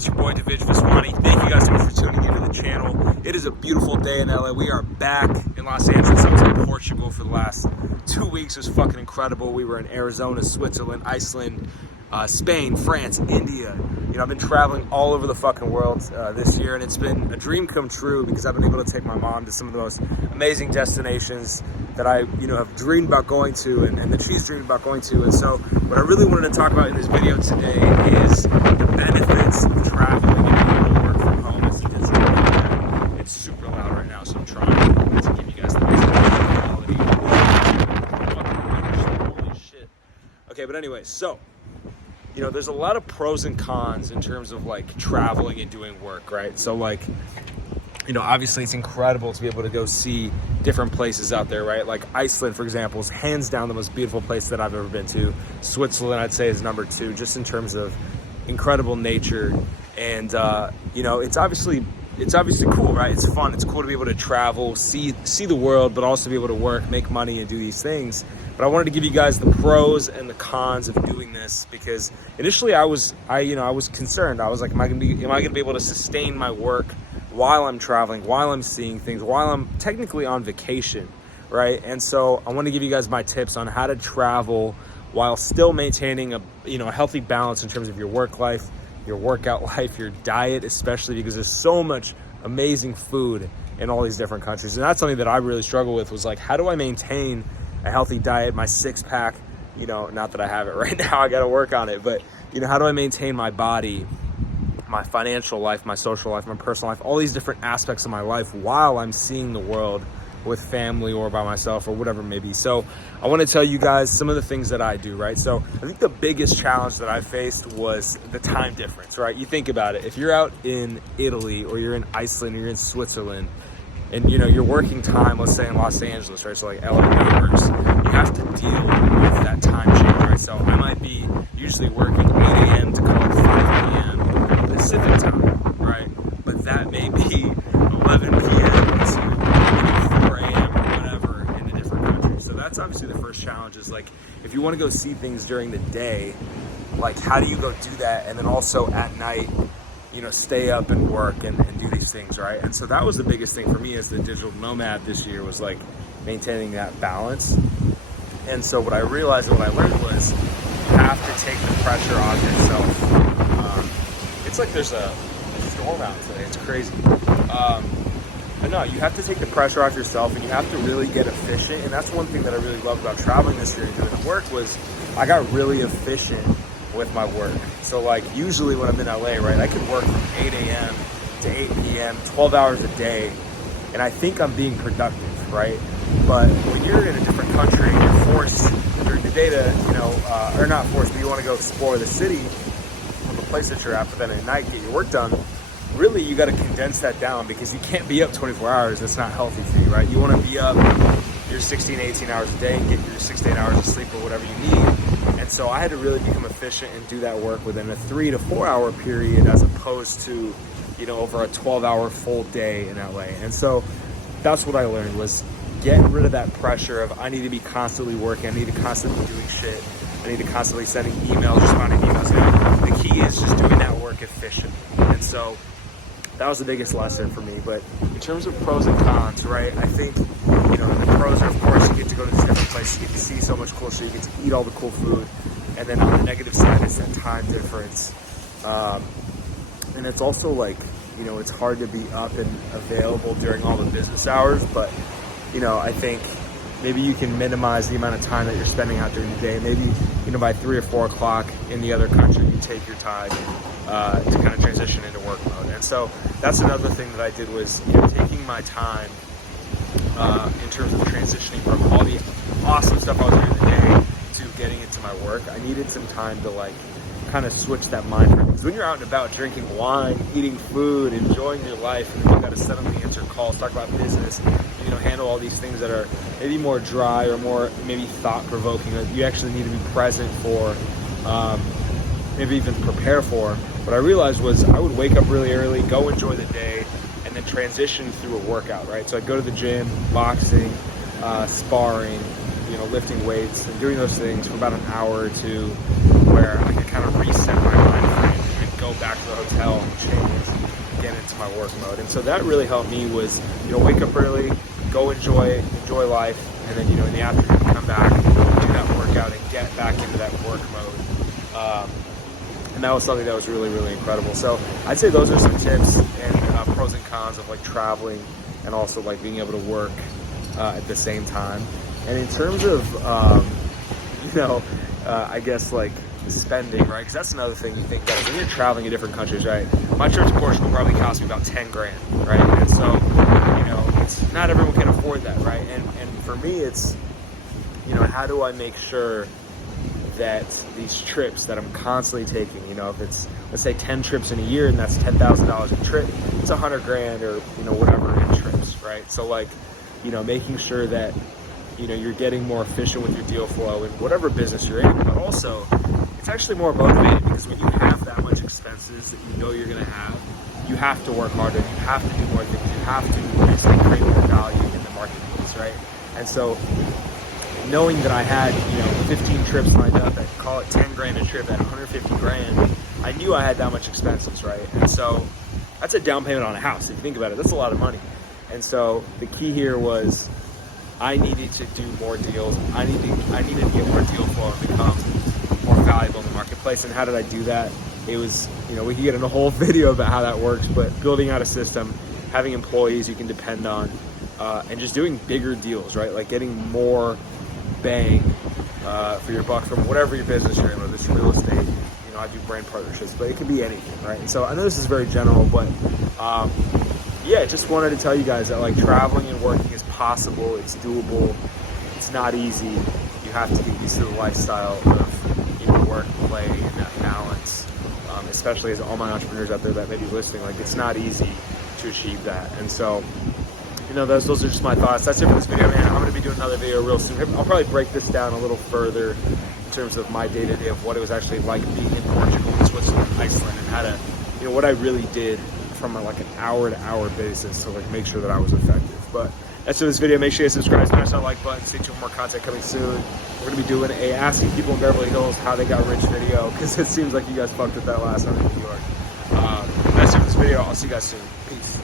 It's your boy Divij Vaswani. Thank you guys so much for tuning into the channel. It is a beautiful day in LA. We are back in Los Angeles. I was in Portugal for the last 2 weeks. It was fucking incredible. We were in Arizona, Switzerland, Iceland, Spain, France, India. You know, I've been traveling all over the fucking world this year, and it's been a dream come true because I've been able to take my mom to some of the most amazing destinations that I, have dreamed about going to and that she's dreamed about going to. And so what I really wanted to talk about in this video today is the benefits of traveling and being able to work from home. It's super loud right now, so I'm trying to give you guys the best quality. Holy shit. Okay, but anyway, so there's a lot of pros and cons in terms of like traveling and doing work, right? So like, obviously it's incredible to be able to go see different places out there, right? Like Iceland, for example, is hands down the most beautiful place that I've ever been to. Switzerland, I'd say, is number 2, just in terms of incredible nature. And, it's obviously cool, right? It's fun. It's cool to be able to travel, see the world, but also be able to work, make money, and do these things. But I wanted to give you guys the pros and the cons of doing this, because initially I was concerned. I was like, am I gonna be able to sustain my work while I'm traveling, while I'm seeing things, while I'm technically on vacation, right? And so I want to give you guys my tips on how to travel while still maintaining a healthy balance in terms of your work life, your workout life, your diet, especially because there's so much amazing food in all these different countries. And that's something that I really struggle with, was like, how do I maintain a healthy diet, my 6-pack, not that I have it right now, I got to work on it, but how do I maintain my body, my financial life, my social life, my personal life, all these different aspects of my life while I'm seeing the world with family or by myself or whatever it may be. So I want to tell you guys some of the things that I do, right? So I think the biggest challenge that I faced was the time difference, right? You think about it. If you're out in Italy or you're in Iceland or you're in Switzerland, and your working time, let's say in Los Angeles, right? So like LA hours, you have to deal with that time change, right? So I might be usually working 8 a.m. to call it 5 p.m. Pacific time, right? But that may be 11 p.m. to 4 a.m. or whatever in a different country. So that's obviously the first challenge, is like, if you want to go see things during the day, like how do you go do that? And then also at night, stay up and work and do these things, right? And so that was the biggest thing for me as the digital nomad this year, was like maintaining that balance. And so what I realized and what I learned was, you have to take the pressure off yourself. It's like there's a storm out today. It's crazy. But no, you have to take the pressure off yourself, and you have to really get efficient. And that's one thing that I really loved about traveling this year and doing the work, was I got really efficient with my work. So like usually when I'm in LA, right, I could work from 8 a.m. to 8 p.m., 12 hours a day, and I think I'm being productive, right? But when you're in a different country, you're forced during the day to, or not forced, but you want to go explore the city or the place that you're at, but then at night get your work done. Really, you got to condense that down, because you can't be up 24 hours. That's not healthy for you, right? You want to be up your 16, 18 hours a day and get your 6 to 8 hours of sleep or whatever you need. And so I had to really become efficient and do that work within a 3 to 4 hour period, as opposed to, over a 12-hour full day in LA. And so that's what I learned, was getting rid of that pressure of, I need to be constantly working, I need to constantly doing shit, I need to constantly sending emails, responding to emails. The key is just doing that work efficiently. And so that was the biggest lesson for me. But in terms of pros and cons, right, I think, the pros are, of course, you get to go to these different places, you get to see so much cool shit, you get to eat all the cool food. And then on the negative side is that time difference. And it's also like, it's hard to be up and available during all the business hours. But, I think maybe you can minimize the amount of time that you're spending out during the day. Maybe, by 3 or 4 o'clock in the other country, you take your time to kind of transition into work mode. And so that's another thing that I did, was, taking my time in terms of transitioning from all the awesome stuff I was doing in the day to getting into my work. I needed some time to like kind of switch that mind frame. Because when you're out and about drinking wine, eating food, enjoying your life, and then you got to suddenly answer calls, talk about business, handle all these things that are maybe more dry or more maybe thought-provoking, that you actually need to be present for, maybe even prepare for. What I realized was, I would wake up really early, go enjoy the day, and then transition through a workout, right? So I'd go to the gym, boxing, sparring, lifting weights, and doing those things for about an hour or two, where I could kind of reset my mind frame and go back to the hotel, my work mode. And so that really helped me was, you know, wake up early, go enjoy life, and then, you know, in the afternoon come back, do that workout and get back into that work mode. And that was something that was really, really incredible. So I'd say those are some tips and pros and cons of like traveling and also like being able to work at the same time. And in terms of, you know, I guess like spending, right? Because that's another thing you think about is when you're traveling in different countries, right? My trip to Portugal probably cost me about 10 grand, right? And so, you know, it's not everyone can afford that, right? And for me, it's, you know, how do I make sure that these trips that I'm constantly taking, you know, if it's, let's say 10 trips in a year and that's $10,000 a trip, it's 100 grand or, you know, whatever in trips, right? So like, you know, making sure that, you know, you're getting more efficient with your deal flow in whatever business you're in, but also it's actually more motivating because when you have that much expenses that you know you're going to have, you have to work harder, you have to do more things, you have to basically create more value in the marketplace, right? And so knowing that I had, you know, 15 trips lined up at, call it 10 grand a trip at 150 grand, I knew I had that much expenses, right? And so that's a down payment on a house. If you think about it, that's a lot of money. And so the key here was I needed to do more deals. I needed to get more deal flow and become more valuable in the marketplace. And how did I do that? It was, you know, we could get in a whole video about how that works, but building out a system, having employees you can depend on, and just doing bigger deals, right? Like getting more bang for your buck from whatever your business you're in, whether it's real estate, you know, I do brand partnerships, but it could be anything, right? And so I know this is very general, but yeah, just wanted to tell you guys that like traveling and working is possible, it's doable, it's not easy. You have to get used to the lifestyle of, you know, work, play, and that balance, especially as all my entrepreneurs out there that may be listening, like it's not easy to achieve that. And so, you know, those are just my thoughts. That's it for this video, man. I'm going to be doing another video real soon. I'll probably break this down a little further in terms of my day-to-day of what it was actually like being in Portugal, Switzerland, Iceland, and how to, you know, what I really did from like an hour-to-hour basis to like make sure that I was effective. But that's it for this video. Make sure you subscribe, smash that like button, stay tuned for more content coming soon. We're going to be doing a asking people in Beverly Hills how they got rich video, because it seems like you guys fucked with that last one in New York. That's it for this video. I'll see you guys soon. Peace.